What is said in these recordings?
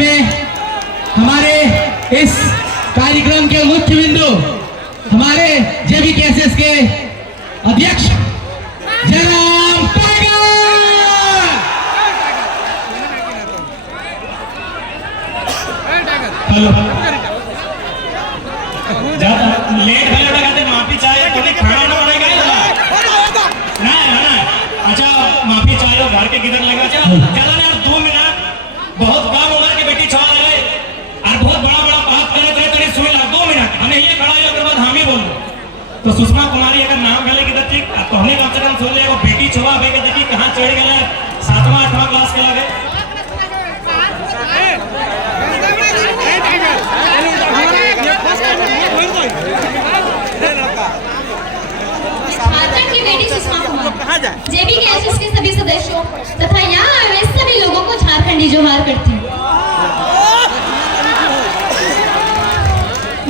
में हमारे इस कार्यक्रम के मुख्य बिंदु हमारे JBKSS के अध्यक्ष जयराम टाइगर। लेट है माफी चाहिए खाना ना बनेगा ना अच्छा माफी चाहिए घर के किधर लगा चलो ना 2 मिनट बहुत काम उम्र की बेटी छवा रहे और बहुत बड़ा बड़ा बात करे थे तेरे सुन ला 2 मिनट हमें ये खड़ा है के बाद हम ही बोल तो सुषमा कुमारी अगर नाम गले की ठीक तो हमने कम से कम सुन ले वो बेटी छवा भाई के देखी कहां चढ़ गए 7वां 8वां क्लास के लगे JBKSS के सभी सदस्यों तथा यहाँ आए सभी लोगों को झारखंडी जोहार करती हूँ।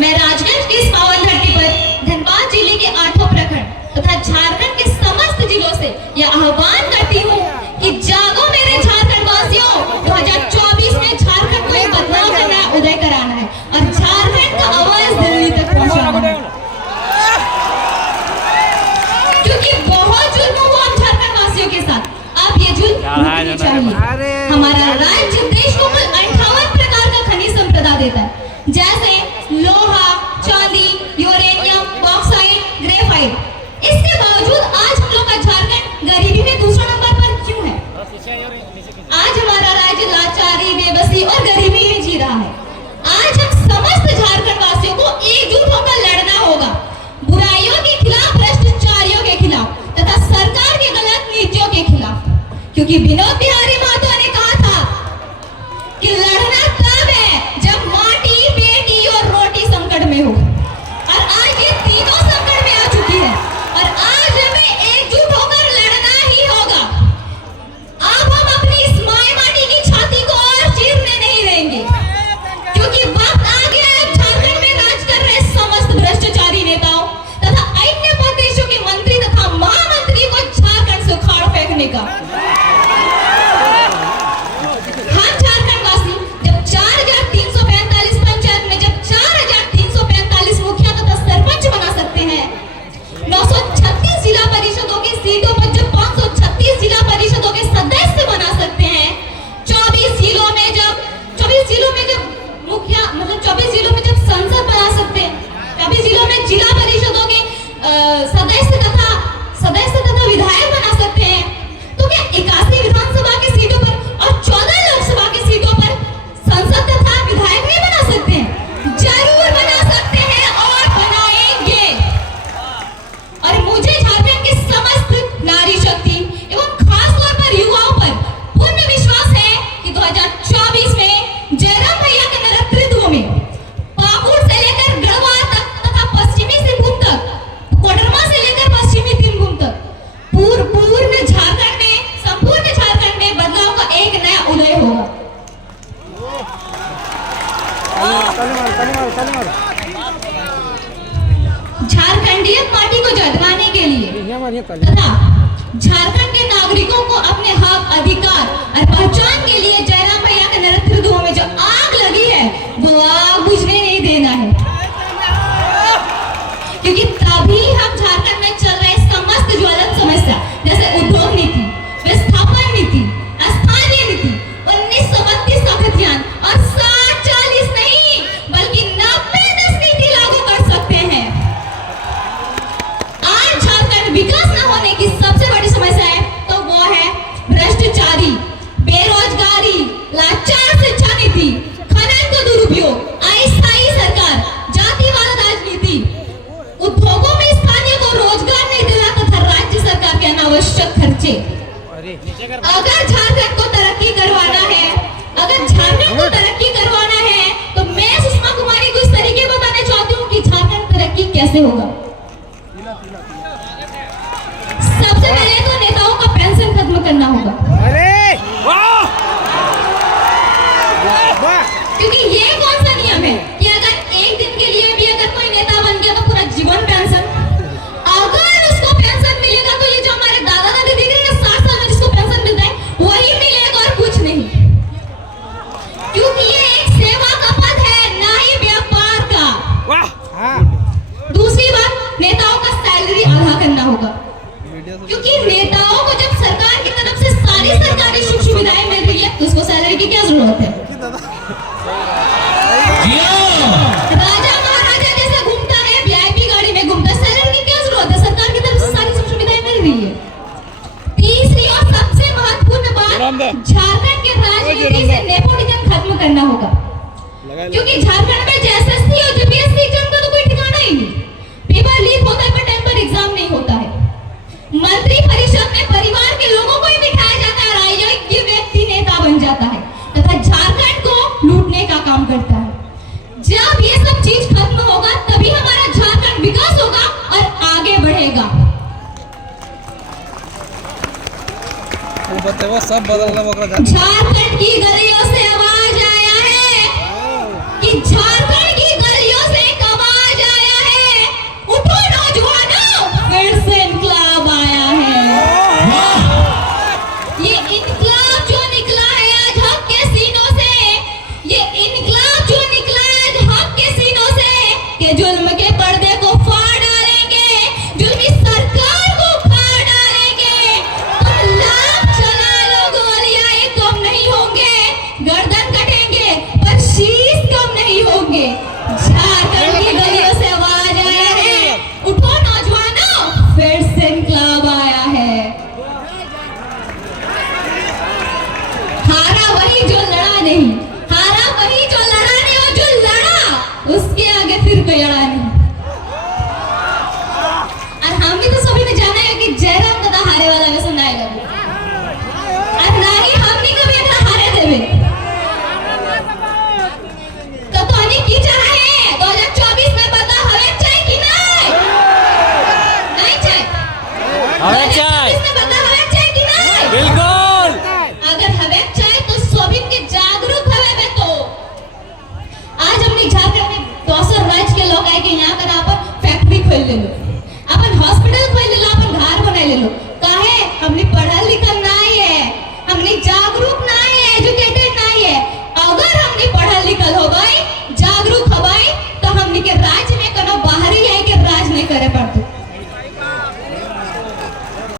मैं राजगंज की इस पावन धरती पर धनबाद जिले के 8 प्रखंड तथा झारखंड के समस्त जिलों से यह आह्वान करती हूँ कि जागो मेरे झारखंड वासियों, 2024 में झारखंड को एक बदलाव करना है, उदय कराना है और झारखंड का आवाज दिल्ली तक पहुँचाना है। क्योंकि बहुत जुल्म हुआ हम झारखंड वासियों के साथ, अब ये जुल्म रुकनी चाहिए। हमारा राज्य देश को कुल 58 प्रकार का खनिज संपदा देता है, जैसे लोहा, चांदी, यूरेनियम, बॉक्साइट, ग्रेफाइट। इसके बावजूद आज हम लोग का झारखंड गरीबी में दूसरा नंबर पर क्यों है? आज हमारा राज्य लाचारी, बेबसी और गरीबी में जी रहा है। आज हम समस्त झारखंड वासियों को एकजुट होकर लड़ना होगा, बुराइयों के खिलाफ, भ्रष्टाचारियों के खिलाफ तथा सरकार की गलत नीतियों के खिलाफ। क्योंकि विनोद बिहारी महतो ने कहा था कि लड़ना तब है जब माटी, बेटी और रोटी संकट में हो, और आज ये तीनों संकट में आ चुकी है और आज हमें एकजुट होकर लड़ना ही होगा। अब हम अपनी इस माई माटी की छाती को और चीरने नहीं देंगे, क्योंकि वक्त आ गया है झारखंड में राज कर रहे समस्त भ्रष्टाचारी नेताओं तथा अन्य प्रदेशों के मंत्री तथा महामंत्री को झारखंड से उखाड़ फेंकने का। हम झारखंड वासी जब 4345 पंचायत में जब 4345 मुखिया तथा सरपंच बना सकते हैं, 936 जिला परिषदों की सीटों पर जब 536 जिला परिषदों के सदस्य बना सकते हैं, 24 जिलों में जब मुखिया मतलब 24 जिलों में जब संसद बना सकते हैं, 24 जिलों में जिला परिषदों के सदस्य तथा विधायक बना सकते हैं, तो क्या 81 विधानसभा की सीटों पर और 14 लोकसभा की सीटों पर संसद तथा विधायक नहीं बना सकते हैं? जरूर बना सकते हैं और बनाएंगे। और मुझे झारखंड की समस्त नारी शक्ति एवं खास तौर पर युवाओं पर पूर्ण विश्वास है कि 2024 में जयराम भैया के नेतृत्व में पाकुड़ से लेकर गढ़वाल तक तथा पश्चिमी सिंहभूम तक, कोडरमा से लेकर पश्चिमी सिंहभूम तक संपूर्ण झारखंड में बदलाव का एक नया उदय होगा। झारखंडीय पार्टी को जगाने के लिए तथा झारखंड के नागरिकों को अपने हक, अधिकार और पहचान के लिए जयराम भैया के नेतृत्व में जो आग लगी है वो आग बुझने नहीं देना है, क्योंकि तभी हम झारखंड में चल रहे समस्त ज्वलंत समस्या जैसे उद्योग नीति, विस्थापन नीति, स्थानीय नीति, 1932 का खतियान और 60-40 नहीं बल्कि 90-10 नीति लागू कर सकते हैं। आज झारखंड विकास न होने की सबसे बड़ी समस्या है तो वो है भ्रष्टाचारी, बेरोजगारी, लाचार शिक्षा नीति, खनन का दुरुपयोग, अस्थायी सरकार, जातिवाद राजनीति, उद्योगों में स्थानीय को रोजगार नहीं देना तथा राज्य सरकार के अनावश्यक खर्चे। अगर झारखंड को तरक्की करवाना है तो मैं सुषमा कुमारी को इस तरीके बताना चाहती हूँ कि झारखंड तरक्की कैसे होगा। सबसे पहले तो नेताओं का पेंशन खत्म करना होगा, क्योंकि ये कौन सा नियम है कि अगर एक दिन के लिए भी अगर कोई नेता बन गया तो पूरा जीवन पेंशन। अगर उसको पेंशन मिलेगा तो ये जो हमारे दादा दादी दिख रहे हैं 60 साल में जिसको पेंशन मिलता है वही मिलेगा और कुछ नहीं, क्योंकि ये करना होगा, क्योंकि नेताओं को जब सरकार की तरफ से सारी सरकारी सुख सुविधाएं मिल रही है तो उसको सैलरी की क्या जरूरत है? राजा महाराजा जैसे घूमता है, वीआईपी गाड़ी में घूमता है, सैलरी की क्या जरूरत है? सरकार की तरफ से सारी सुख सुविधाएं मिल रही है। तीसरी और सबसे महत्वपूर्ण बात, झारखंड के राजनीति से नेपोटिज्म खत्म करना होगा, क्योंकि झारखंड में जेएसएससी और जेपीएससी एग्जाम का तो कोई ठिकाना ही नहीं। पेपर लीक होता है पर टाइम पर एग्जाम नहीं होता है। मंत्री परिषद में परिवार के लोगों को ही बिठाया जाता है और अयोग्य व्यक्ति नेता बन जाता है तथा झारखंड को लूटने का काम करता है। जब ये सब चीज खत्म होगा तभी हमारा झारखंड विकास होगा और आगे बढ़ेगा। सब बदलना झारखंड की गलियों